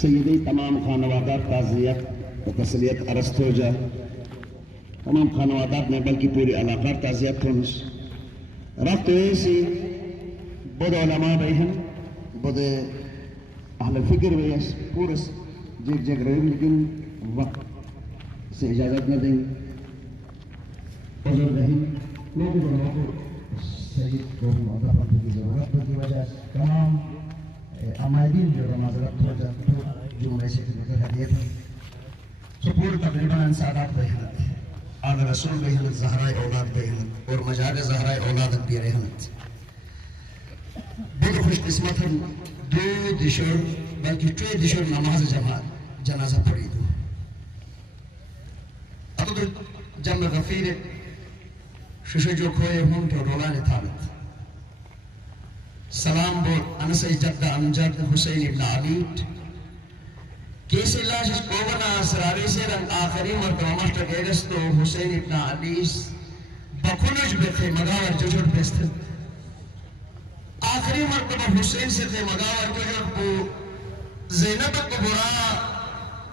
सैयदी तमाम खानवादात ताज़ियत व तसलियत अरस्त हो जा तमाम खानवादात में बल्कि पूरी इलाका ताज़ियत होनस रफ्त ऐसी बुद उलमा बहन बुद अहल फिक्र वयस पूरस जग जग रहे लेकिन वक्त से इजाज़त न देंगे बुजुर्ग बहन लोगों को सईद को मदद की ज़रूरत की वजह से तमाम अमादीन जो माजरत हो जाते जुमले से हदियत सुपूर तकरीबन सादात बहनत आला रसूल बहनत ज़हराए औलाद बहनत और मजाद ज़हराए औलाद भी रहनत बहुत खुशकिस्मत हम दो दिशों बल्कि ट्रे दिशों नमाज जमात जनाजा पढ़ी दो अब तो जम गफीर शिशु जो खोए हों तो रोला ने थालत सलाम बोल अनस जद्दा अमजद हुसैन इब्न अली कैसे लाश कोवना असरारे से रंग आखिरी मर्तबा मस्ट गेगस तो हुसैन इब्न अली बखुनुज बेथे मगावर जुजुर बेस्ते आखिरी मर्तबा हुसैन से थे मगावर जुजुर को ज़ैनब को बुरा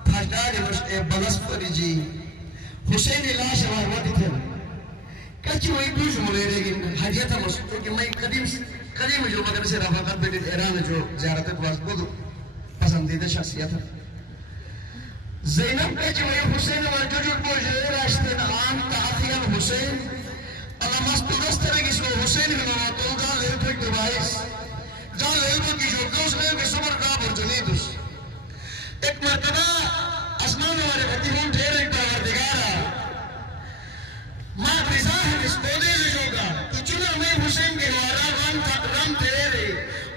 फटारे मुश्ते बलस फरिजी हुसैन लाश वारवती थे कच्ची वही दूज मुले लेकिन हदियत मुश्ते कि मैं कदीम जो मगर से रफ़ाक़त बेटे ईरान जो ज़ियारत को बहुत पसंदीदा शख्सियत है ज़ैनब के जो ये हुसैन और जो बोझे रास्ते नाम ताफ़ियन हुसैन अलमस्तुगस तरह की सो हुसैन के नाम तो का इलेक्ट्रिक डिवाइस जो लेबो की जो उसने के सुपर का बर्जनीदुस एक मर्तबा आसमान वाले बत्तीहों ढेर एक परवरदिगारा माँ रिज़ा है इस पौधे से जोगा तो चुना मैं हुसैन के वारा रम तेरे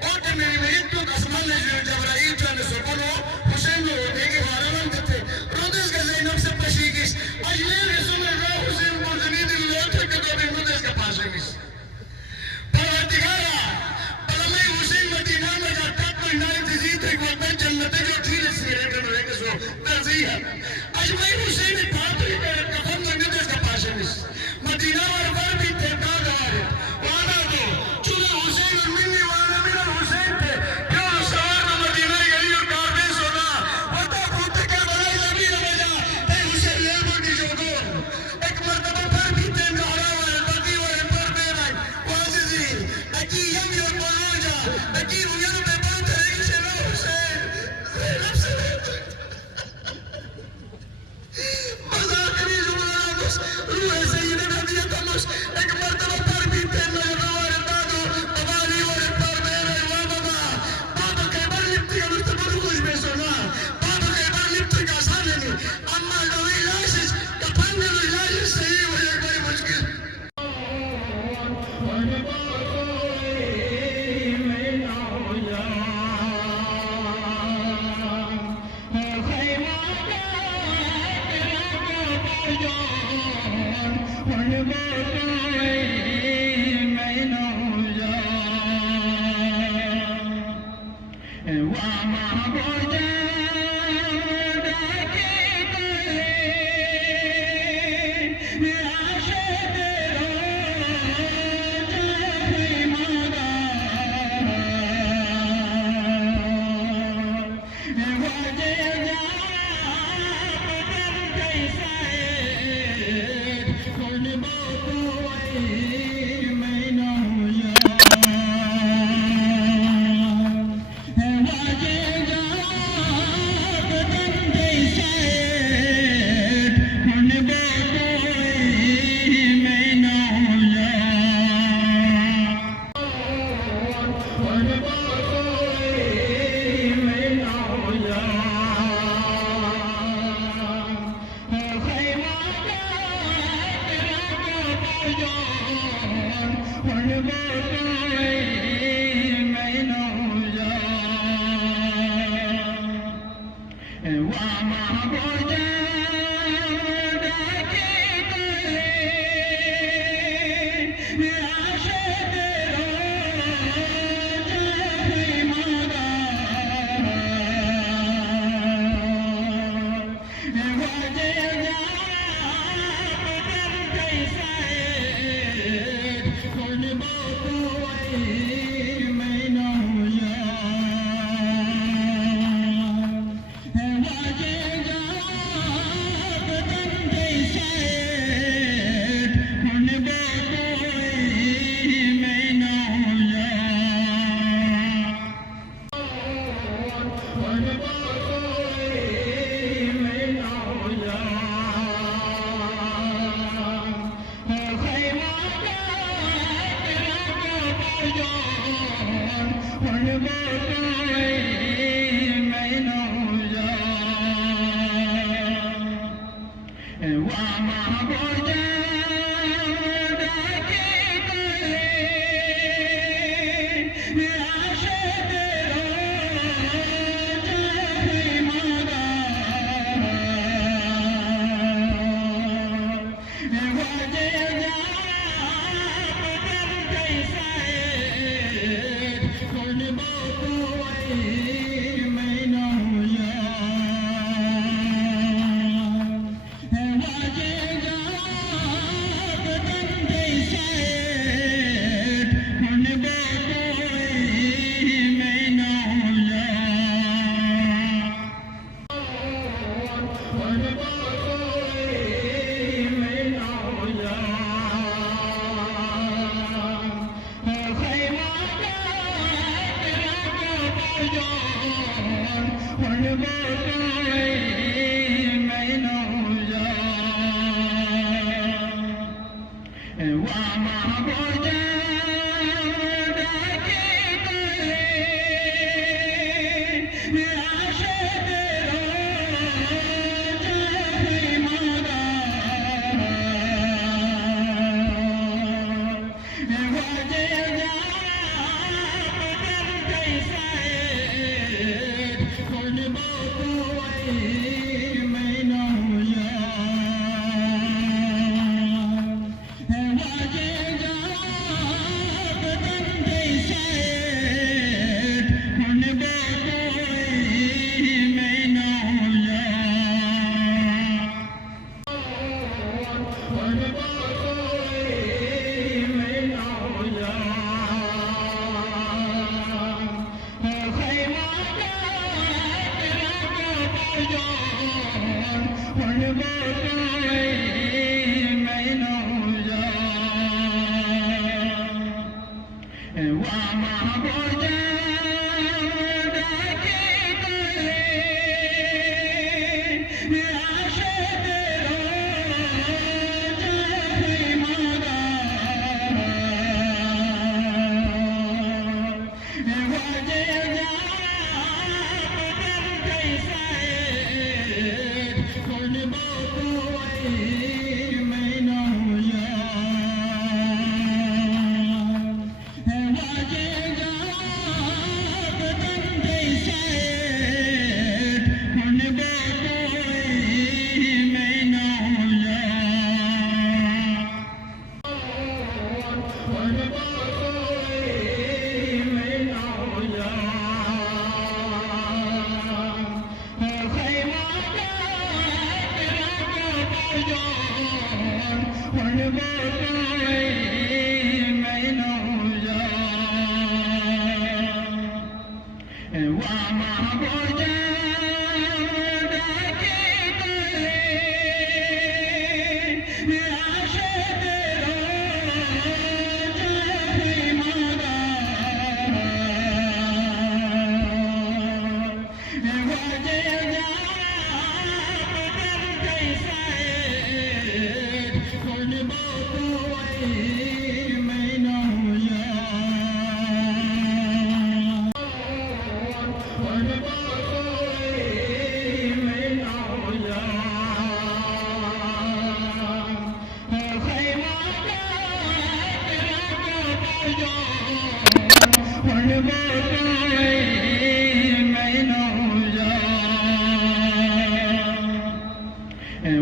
और तो मेरी तो आसमान ने जो जबराइल चाने सुपनो हुसैन ने होते के वारा रम देते रोदेस का ज़ैनब से पशीकिस अजले रसूल अल्लाह हुसैन को जनीद लोट के तो बिन रोदेस का पास है मिस परवरदिगारा पलमे हुसैन मदीना में जाता तो इनारे तजीद एक वक्त जन्नत जो ठीक से रहते के सो तरजीह अजले हुसैन ने बात ही कर कफन में रोदेस का पास है मिस मदीना और बार भी थे का गवारे वादा दो चुना हुसैन और मिन्नी वाला मेरा हुसैन थे क्यों सवार में मदीना गली और कारबे सोना वादा फूट के बलाई लबी रजा ते हुसैन ले बोटी जोगो एक मर्तबा पर भी थे नारा वाले बाकी वाले पर बेराई वाजिजी अकी यम यो बोजा अकी उन्हें में बात है से लो हुसैन ज़ैनब से मज़ाकरी जुमला बस रूह से एक मर्तबा पर भी थे नजरवार दादो अबाली वाले पर मेरे वाबा बाबा के बार लिप्ती का मुस्तबल कुछ भी सुना बाबा के बार लिप्ती का आसान नहीं अम्मा नवी लाशिश कफन में लाशिश सही हो एक बड़ी मुश्किल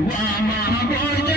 wa ma